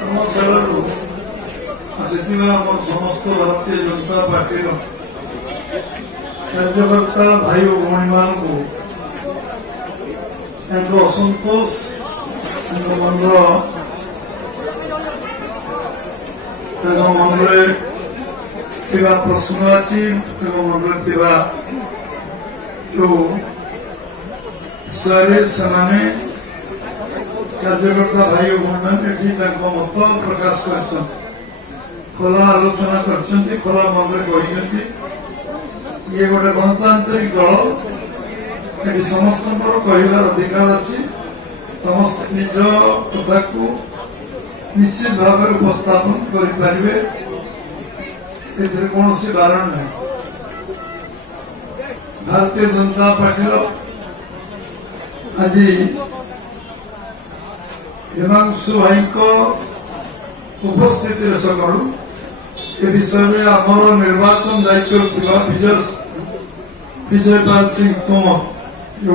କର୍ମଶାଳାରୁ ଆସିଥିବା ଆମର ସମସ୍ତ ଭାରତୀୟ ଜନତା ପାର୍ଟିର କାର୍ଯ୍ୟକର୍ତ୍ତା ଭାଇ ଓ ଭଉଣୀମାନଙ୍କୁ ତାଙ୍କ ଅସନ୍ତୋଷ ତାଙ୍କ ମନରେ ଥିବା ପ୍ରଶ୍ନ ଅଛି, ତାଙ୍କ ମନରେ ଥିବା ଯୋଉ ବିଷୟରେ ସେମାନେ କାର୍ଯ୍ୟକର୍ତ୍ତା ଭାଇ ଓ ଭଉଣୀମାନେ ଏଠି ତାଙ୍କ ମତ ପ୍ରକାଶ କରିଛନ୍ତି, ଖୋଲା ଆଲୋଚନା କରିଛନ୍ତି, ଖୋଲା ମନରେ କହିଛନ୍ତି। ଇଏ ଗୋଟେ ଗଣତାନ୍ତ୍ରିକ ଦଳ, ଏଠି ସମସ୍ତଙ୍କର କହିବାର ଅଧିକାର ଅଛି, ସମସ୍ତେ ନିଜ କଥାକୁ ନିଶ୍ଚିତ ଭାବରେ ଉପସ୍ଥାପନ କରିପାରିବେ, ଏଥିରେ କୌଣସି ବାରଣ ନାହିଁ। ଭାରତୀୟ ଜନତା ପାର୍ଟିର ଆଜି ହିମାଂଶୁ ଭାଇଙ୍କ ଉପସ୍ଥିତିରେ ସକାଳୁ ଏ ବିଷୟରେ ଆମର ନିର୍ବାଚନ ଦାୟିତ୍ୱ ଥିବା ବିଜୟପାଲ ସିଂ ତୋମର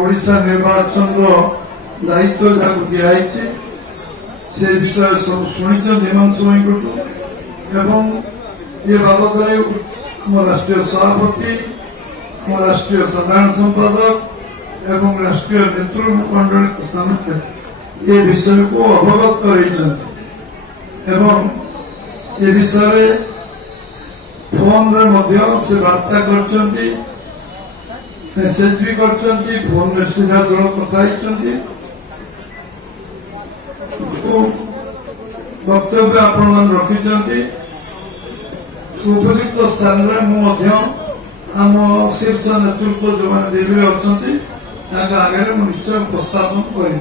ଓଡ଼ିଶା ନିର୍ବାଚନର ଦାୟିତ୍ୱ ଯାହାକୁ ଦିଆଯାଇଛି ସେ ବିଷୟ ସବୁ ଶୁଣିଛନ୍ତି ହିମାଂଶୁ ଭାଇଙ୍କଠୁ, ଏବଂ ଏ ବାବଦରେ ଆମ ରାଷ୍ଟ୍ରୀୟ ସଭାପତି, ଆମ ରାଷ୍ଟ୍ରୀୟ ସାଧାରଣ ସମ୍ପାଦକ ଏବଂ ରାଷ୍ଟ୍ରୀୟ ନେତୃମଣ୍ଡଳୀଙ୍କ ସ୍ଥାନରେ ଏ ବିଷୟକୁ ଅବଗତ କରାଇଛନ୍ତି ଏବଂ ଏ ବିଷୟରେ ଫୋନରେ ମଧ୍ୟ ସେ ବାର୍ତ୍ତା କରିଛନ୍ତି, ମେସେଜ ବି କରିଛନ୍ତି, ଫୋନରେ ସିଧାସଳଖ କଥା ହେଇଛନ୍ତି। ବକ୍ତବ୍ୟ ଆପଣମାନେ ରଖିଛନ୍ତି, ଉପଯୁକ୍ତ ସ୍ଥାନରେ ମୁଁ ମଧ୍ୟ ଆମ ଶୀର୍ଷ ନେତୃତ୍ୱ ଯେଉଁମାନେ ଦିଲ୍ଲୀରେ ଅଛନ୍ତି ତାଙ୍କ ଆଗରେ ମୁଁ ନିଶ୍ଚୟ ଉପସ୍ଥାପନ କରିବି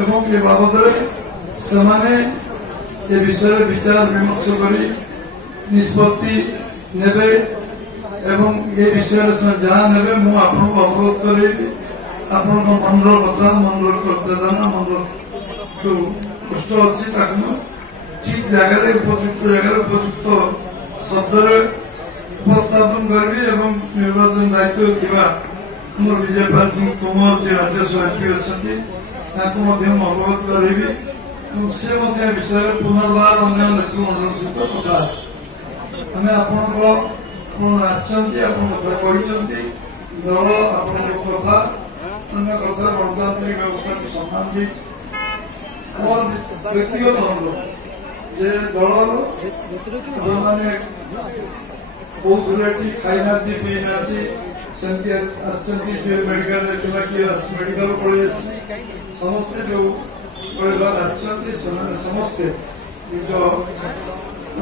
ଏବଂ ଏ ବାବଦରେ ସେମାନେ ଏ ବିଷୟରେ ବିଚାର ବିମର୍ଶ କରି ନିଷ୍ପତ୍ତି ନେବେ ଏବଂ ଏ ବିଷୟରେ ସେମାନେ ଯାହା ନେବେ ମୁଁ ଆପଣଙ୍କୁ ଅବଗତ କରାଇବି। ଆପଣଙ୍କ ମନର କଥା, ମନର ପ୍ରତ୍ୟାଦାନ, ମନର ଯୋଉ କଷ୍ଟ ଅଛି ତାକୁ ଠିକ ଜାଗାରେ, ଉପଯୁକ୍ତ ଜାଗାରେ, ଉପଯୁକ୍ତ ଶବ୍ଦରେ ଉପସ୍ଥାପନ କରିବି ଏବଂ ନିର୍ବାଚନ ଦାୟିତ୍ୱ ଥିବା ଆମର ବିଜୟପାଲ ସିଂ ତୋମର ଯେ ରାଜ୍ୟସଭା ଏମ୍ପି ଅଛନ୍ତି ତାଙ୍କୁ ମଧ୍ୟ ମୁଁ ଅବଗତ କରାଇବି ଏବଂ ସେ ମଧ୍ୟ ଏ ବିଷୟରେ ପୁନର୍ବାର ଅନ୍ୟ ନେତୃମଣ୍ଡଳ ସହିତ କଥା ଆମେ ଆପଣ ଆସିଛନ୍ତି, ଆପଣଙ୍କ କଥା କହିଛନ୍ତି, ଦଳ ଆପଣଙ୍କ କଥା ଅନ୍ୟ କଥାରେ ଗଣତାନ୍ତ୍ରିକ ବ୍ୟବସ୍ଥାକୁ ସମ୍ମାନ ଦେଇଛି। ମୋର ବ୍ୟକ୍ତିଗତ ଅନୁରୋଧ ଯେ ଦଳର ଯେଉଁମାନେ କହୁଥିଲେ ଏଠି ଖାଇନାହାନ୍ତି, ପିଇନାହାନ୍ତି, ସେମିତି ଆସିଛନ୍ତି, କିଏ ମେଡିକାଲରେ କିମ୍ବା କିଏ ମେଡିକାଲ ପଳେଇ ଆସିଛି, ସମସ୍ତେ ଯୋଉ ପରିବାର ଆସିଛନ୍ତି ସେମାନେ ସମସ୍ତେ ନିଜ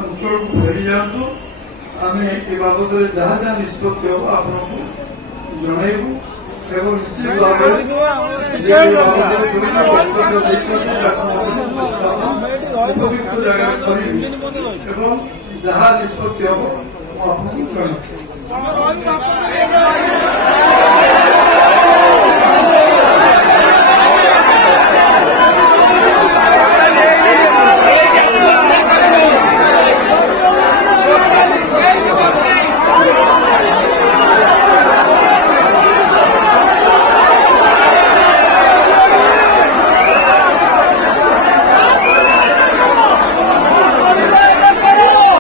ଅଞ୍ଚଳକୁ ଫେରି ଯାଆନ୍ତୁ। ଆମେ ଏ ବାବଦରେ ଯାହା ଯାହା ନିଷ୍ପତ୍ତି ହେବ ଆପଣଙ୍କୁ ଜଣାଇବୁ ଏବଂ ନିଶ୍ଚିତ ଭାବରେ ଉପଯୁକ୍ତ ଜାଗାରେ କରିବୁ ଏବଂ ଯାହା ନିଷ୍ପତ୍ତି ହେବ ମୁଁ ଆପଣଙ୍କୁ ଜଣାଇବି।